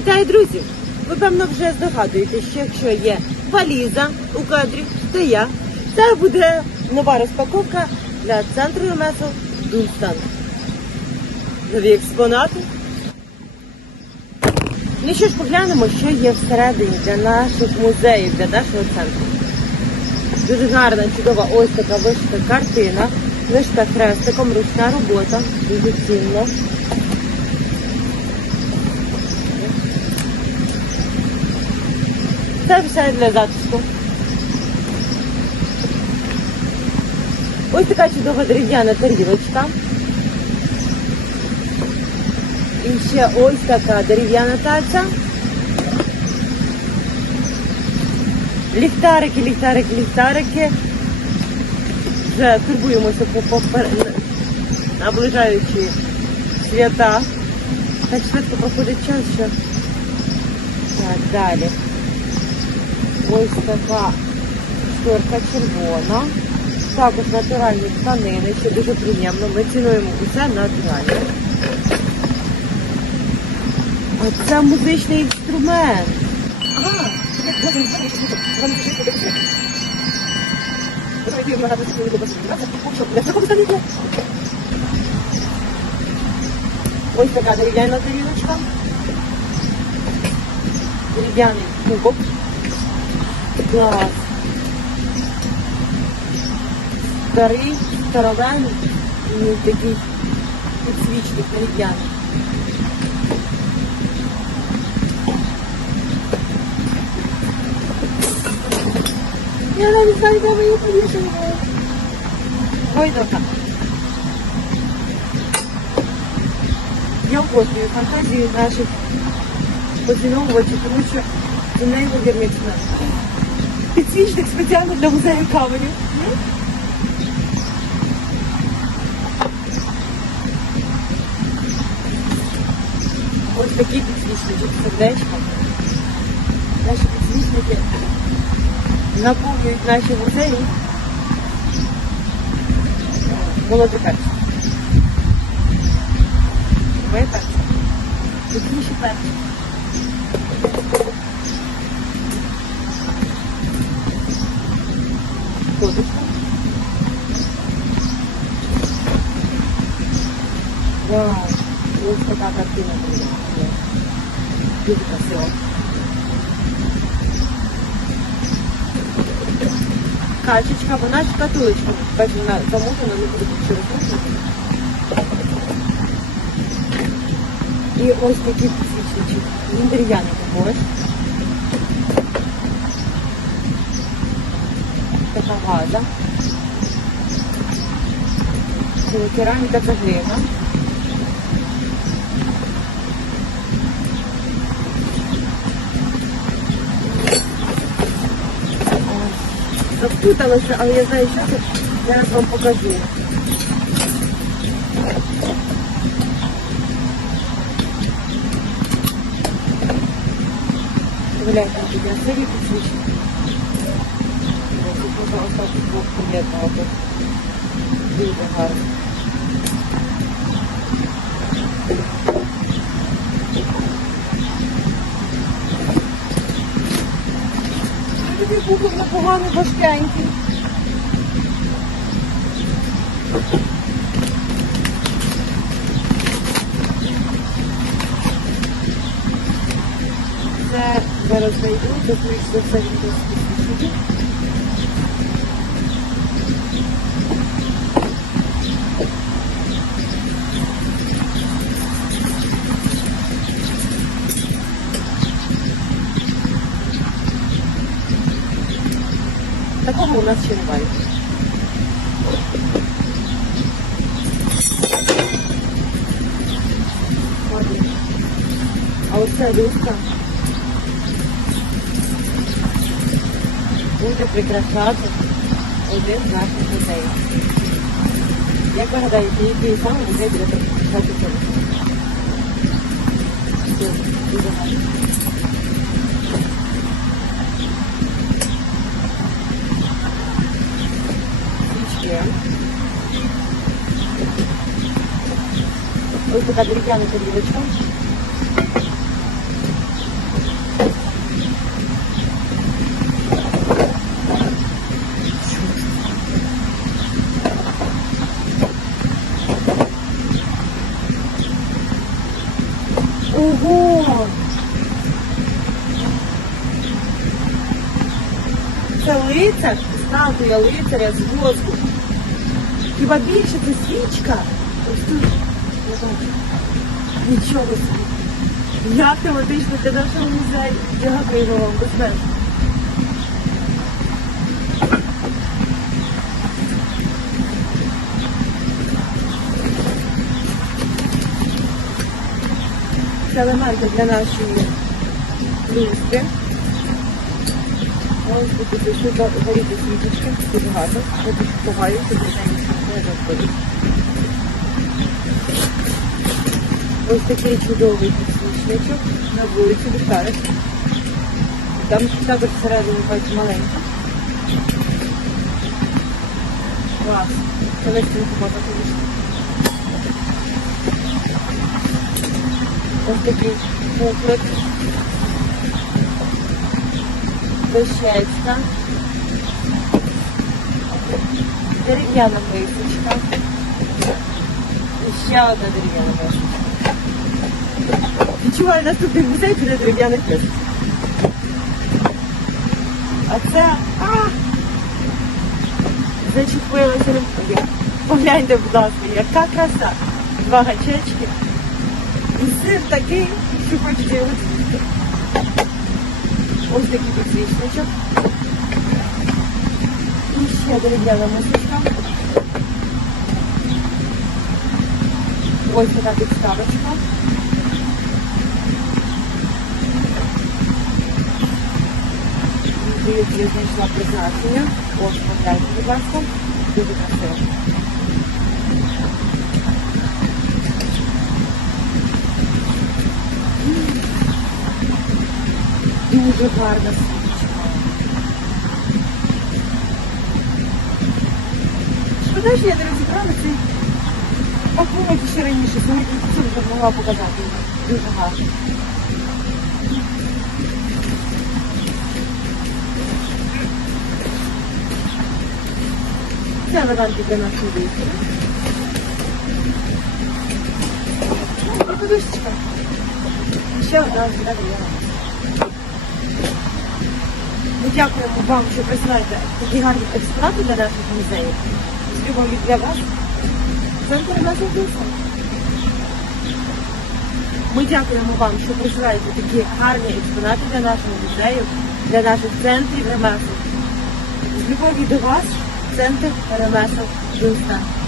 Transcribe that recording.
Вітаю, друзі! Ви певно вже здогадуєтесь, що якщо є валіза у кадрі, то я. Це буде нова розпаковка для центру ремесел Дунстан. Нові експонати. Ну що ж, поглянемо, що є всередині для наших музеїв, для нашого центру. Дуже гарна, чудова ось така вишита картина. Вишита хрестиком, ручна робота. Дуже цінно. Це все для затишку. Ось така чудова дерев'яна тарілочка. І ще ось така дерев'яна таця. Ліхтарики, ліхтарики, ліхтарики. Вже турбуємося по попер... наближаючи свята. Так швидко проходить час, що так, далі. Ось така шторка червона. Також натуральні тканини, що дуже приємно. Ми цінуємо усе натуральне. А це музичний інструмент. Ось така дерев'яна тарілочка. Дерев'яний кубок. Клас. Старий, старовинний і такий підсвічник дерев'яний. Я навіть знаю, де ми її повішаємо. Гойдока. Я обожнюю фантазію наших поціновувачів, тому що це неймовірний експеримент. Підсвічник спеціально для музею каменю. Ось такі підсвічники з сердечком. Наші підсвічники наповнюють наші музеї. Молодий перці. Ви перці. Тут перці. Картина буде. Дуже красиво. Качечка, вона шкатулочка. Бачу, вона замотана, не буде через І ось такі підсвічнички. Він дерев'яний також. Така ваза. Кераміка та глина. Ось. Запуталася, але я знаю, що це. Зараз вам покажу. Гляньте, які красиві підсвічники. Тут можна остати двох поєднувати. Дуже гарно. Був непоганий важкенький. Це зараз зайду, швидше за все він assistindo mais. Olha. A outra é luta. Muito pregraçada. É o desastre também. E agora daí, que só um regra, tá tudo. Tudo, tudo mais. є. Ось така дерев'яна тарілочка. Ого! Це лицар, я лицаря з воску. Хіба більше це свічка? Ось тут. я. Нічого собі. Як тематично для нашого музею. Дякую вам, безмежно. Це елементи для нашої люстри. Ось тут пишу горіти світочки, дуже гарно. Я тут ховаю, заходить. Ось такий чудовий підсвічничок на вулиці Бухарик. Там також всередині бачу маленька. Клас. Це стінку можна повісити. Ось такий куклик. Дощечка. Дерев'яна мисочка. І ще одна дерев'яна мисочка. Відчуваю наступний музей біля дерев'яних мисочок. А це... А! Зачепилася рука. Погляньте, будь ласка, яка краса. Два гачечки. І сир такий, що хочеться його. Ось такий підсвічничок. І ще дерев'яна мисочка. Ось така підставочка. Здається, я знайшла призначення. Ось, погляньте, будь ласка. Дуже красиво. Дуже гарна Що я не розібрала цей пакунок ще раніше, сьогодні це могла показати. Дуже гарно. Це елементи для нашої вихід. Подушечка. Ще одна дерев'яна. Ми дякуємо вам, що присилаєте такі гарні експонати для наших музеїв. З любов'ю для вас. Центр наших духа. Ми дякуємо вам, що присилаєте такі гарні експонати для нашого музею, для наших центрів ремесел. З любові до вас, центр ремесел Дунстан.